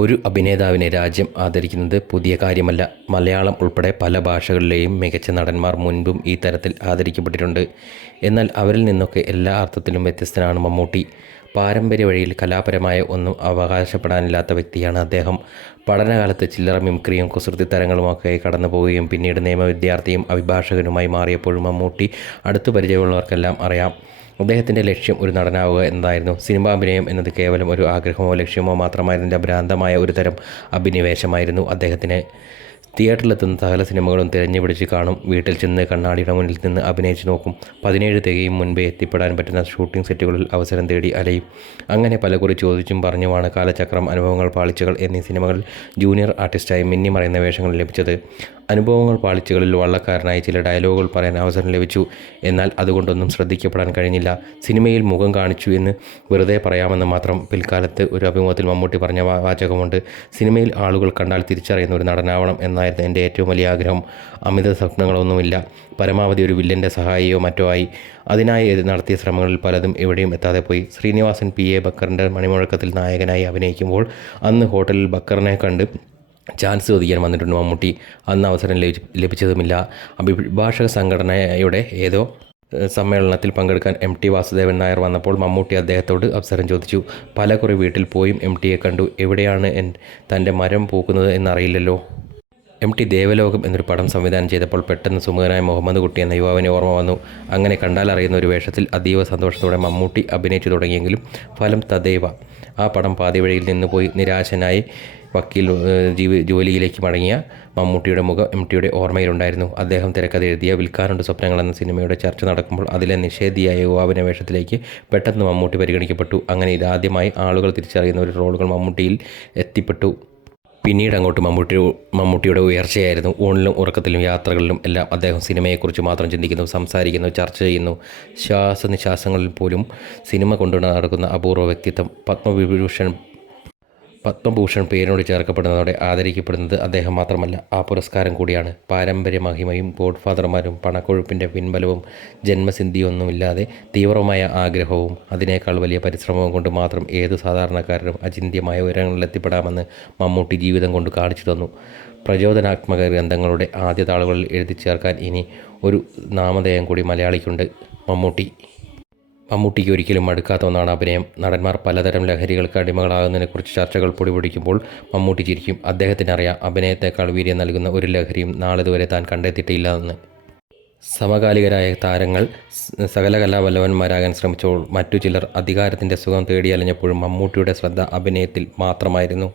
ഒരു അഭിനേതാവിനെ രാജ്യം ആദരിക്കുന്നത് പുതിയ കാര്യമല്ല. മലയാളം ഉൾപ്പെടെ പല ഭാഷകളിലെയും മികച്ച നടന്മാർ മുൻപും ഈ തരത്തിൽ ആദരിക്കപ്പെട്ടിട്ടുണ്ട്. എന്നാൽ അവരിൽ നിന്നൊക്കെ എല്ലാ അർത്ഥത്തിലും വ്യത്യസ്തനാണ് മമ്മൂട്ടി. പാരമ്പര്യ വഴിയിൽ കലാപരമായ ഒന്നും അവകാശപ്പെടാനില്ലാത്ത വ്യക്തിയാണ് അദ്ദേഹം. പഠനകാലത്ത് ചില്ലറ മിമിക്രിയും കുസൃതിത്തരങ്ങളുമൊക്കെ കടന്നു പോവുകയും പിന്നീട് നിയമവിദ്യാർത്ഥിയും അഭിഭാഷകനുമായി മാറിയപ്പോഴും മമ്മൂട്ടി അടുത്തു പരിചയമുള്ളവർക്കെല്ലാം അറിയാം. അദ്ദേഹത്തിൻ്റെ ലക്ഷ്യം ഒരു നടനാവുക എന്നതായിരുന്നു. സിനിമാഭിനയം എന്നത് കേവലം ഒരു ആഗ്രഹമോ ലക്ഷ്യമോ മാത്രമായിരുന്നില്ല, ഭ്രാന്തമായ ഒരു തരം അഭിനിവേശമായിരുന്നു അദ്ദേഹത്തിന്. തിയേറ്ററിലെത്തുന്ന സകല സിനിമകളും തിരഞ്ഞു പിടിച്ച് കാണും. വീട്ടിൽ ചെന്ന് കണ്ണാടിയുടെ മുന്നിൽ നിന്ന് അഭിനയിച്ച് നോക്കും. 17 തികയും മുൻപേ എത്തിപ്പെടാൻ പറ്റുന്ന ഷൂട്ടിംഗ് സെറ്റുകളിൽ അവസരം തേടി അലയും. അങ്ങനെ പലകുറി ചോദിച്ചും പറഞ്ഞുമാണ് കാലചക്രം, അനുഭവങ്ങൾ, പാളിച്ചകൾ എന്നീ സിനിമകളിൽ ജൂനിയർ ആർട്ടിസ്റ്റായി മിന്നി മറയുന്ന വേഷങ്ങൾ ലഭിച്ചത്. അനുഭവങ്ങൾ പാളിച്ചകളിൽ വള്ളക്കാരനായി ചില ഡയലോഗുകൾ പറയാൻ അവസരം ലഭിച്ചു. എന്നാൽ അതുകൊണ്ടൊന്നും ശ്രദ്ധിക്കപ്പെടാൻ കഴിഞ്ഞില്ല. സിനിമയിൽ മുഖം കാണിച്ചു എന്ന് വെറുതെ പറയാമെന്ന് മാത്രം. പിൽക്കാലത്ത് ഒരു അഭിമുഖത്തിൽ മമ്മൂട്ടി പറഞ്ഞ വാചകമുണ്ട്: സിനിമയിൽ ആളുകൾ കണ്ടാൽ തിരിച്ചറിയുന്ന ഒരു നടനാവണം എന്നായിരുന്നു എൻ്റെ ഏറ്റവും വലിയ ആഗ്രഹം. അമിത സ്വപ്നങ്ങളൊന്നുമില്ല. പരമാവധി ഒരു വില്ലൻ്റെ സഹായിയോ മറ്റോ ആയി. അതിനായി നടത്തിയ ശ്രമങ്ങളിൽ പലതും എവിടെയും എത്താതെ പോയി. ശ്രീനിവാസൻ PA ബക്കറിൻ്റെ മണിമുഴക്കത്തിൽ നായകനായി അഭിനയിക്കുമ്പോൾ അന്ന് ഹോട്ടലിൽ ബക്കറിനെ കണ്ട് ചാൻസ് ചോദിക്കാൻ വന്നിട്ടുണ്ട് മമ്മൂട്ടി. അന്ന് അവസരം ലഭിച്ചതുമില്ല. അഭിഭാഷക സംഘടനയുടെ ഏതോ സമ്മേളനത്തിൽ പങ്കെടുക്കാൻ MT വാസുദേവൻ നായർ വന്നപ്പോൾ മമ്മൂട്ടി അദ്ദേഹത്തോട് അവസരം ചോദിച്ചു. പലകുറി വീട്ടിൽ പോയും MTയെ കണ്ടു. എവിടെയാണ് തൻ്റെ മരം പൂക്കുന്നത് എന്നറിയില്ലല്ലോ. MT ദേവലോകം എന്നൊരു പടം സംവിധാനം ചെയ്തപ്പോൾ പെട്ടെന്ന് സുമുഖനായ മുഹമ്മദ് കുട്ടി എന്ന യുവാവിനെ ഓർമ്മ വന്നു. അങ്ങനെ കണ്ടാലറിയുന്ന ഒരു വേഷത്തിൽ അതീവ സന്തോഷത്തോടെ മമ്മൂട്ടി അഭിനയിച്ചു തുടങ്ങിയെങ്കിലും ഫലം തദൈവ. ആ പടം പാതിവഴിയിൽ നിന്ന് പോയി. നിരാശനായി വക്കീൽ ജോലിയിലേക്ക് മടങ്ങിയ മമ്മൂട്ടിയുടെ മുഖം MTയുടെ ഓർമ്മയിലുണ്ടായിരുന്നു. അദ്ദേഹം തിരക്കഥ എഴുതിയ വിൽക്കാനുണ്ട് സ്വപ്നങ്ങൾ എന്ന സിനിമയുടെ ചർച്ച നടക്കുമ്പോൾ അതിലെ നിഷേധിയായ യുവാവിനെ വേഷത്തിലേക്ക് പെട്ടെന്ന് മമ്മൂട്ടി പരിഗണിക്കപ്പെട്ടു. അങ്ങനെ ഇതാദ്യമായി ആളുകൾ തിരിച്ചറിയുന്ന ഒരു റോളുകൾ മമ്മൂട്ടിയിൽ എത്തിപ്പെട്ടു. പിന്നീട് അങ്ങോട്ട് മമ്മൂട്ടിയുടെ ഉയർച്ചയായിരുന്നു. ഊണിലും ഉറക്കത്തിലും യാത്രകളിലും എല്ലാം അദ്ദേഹം സിനിമയെക്കുറിച്ച് മാത്രം ചിന്തിക്കുന്നു, സംസാരിക്കുന്നു, ചർച്ച ചെയ്യുന്നു. ശ്വാസനിശ്വാസങ്ങളിൽ പോലും സിനിമ കൊണ്ടു നടക്കുന്ന അപൂർവ വ്യക്തിത്വം. പത്മഭൂഷൺ പേരിനോട് ചേർക്കപ്പെടുന്നതോടെ ആദരിക്കപ്പെടുന്നത് അദ്ദേഹം മാത്രമല്ല, ആ പുരസ്കാരം കൂടിയാണ്. പാരമ്പര്യ മഹിമയും ഗോഡ്ഫാദർമാരും പണക്കൊഴുപ്പിൻ്റെ പിൻബലവും ജന്മസിദ്ധിയൊന്നുമില്ലാതെ തീവ്രമായ ആഗ്രഹവും അതിനേക്കാൾ വലിയ പരിശ്രമവും കൊണ്ട് മാത്രം ഏതു സാധാരണക്കാരനും അചിന്ത്യമായ ഉയരങ്ങളിലെത്തിപ്പെടാമെന്ന് മമ്മൂട്ടി ജീവിതം കൊണ്ട് കാണിച്ചു തന്നു. പ്രചോദനാത്മക ഗ്രന്ഥങ്ങളുടെ ആദ്യ താളുകളിൽ എഴുതി ചേർക്കാൻ ഇനി ഒരു നാമധേയം കൂടി മലയാളിക്കുണ്ട്: മമ്മൂട്ടി. മമ്മൂട്ടിക്ക് ഒരിക്കലും മടുക്കാത്ത ഒന്നാണ് അഭിനയം. നടന്മാർ പലതരം ലഹരികൾക്ക് അടിമകളാകുന്നതിനെക്കുറിച്ച് ചർച്ചകൾ പൊടിപൊടിക്കുമ്പോൾ മമ്മൂട്ടി ചിരിക്കും. അദ്ദേഹത്തിനറിയാം, അഭിനയത്തെക്കാൾ വീര്യം നൽകുന്ന ഒരു ലഹരിയും നാളിതുവരെ താൻ കണ്ടെത്തിയിട്ടില്ല എന്ന്. സമകാലികരായ താരങ്ങൾ സകല കലാവല്ലഭന്മാരാകാൻ ശ്രമിച്ചപ്പോൾ മറ്റു ചിലർ അധികാരത്തിൻ്റെ സുഖം തേടി അലഞ്ഞപ്പോഴും മമ്മൂട്ടിയുടെ ശ്രദ്ധ അഭിനയത്തിൽ മാത്രമായിരുന്നു.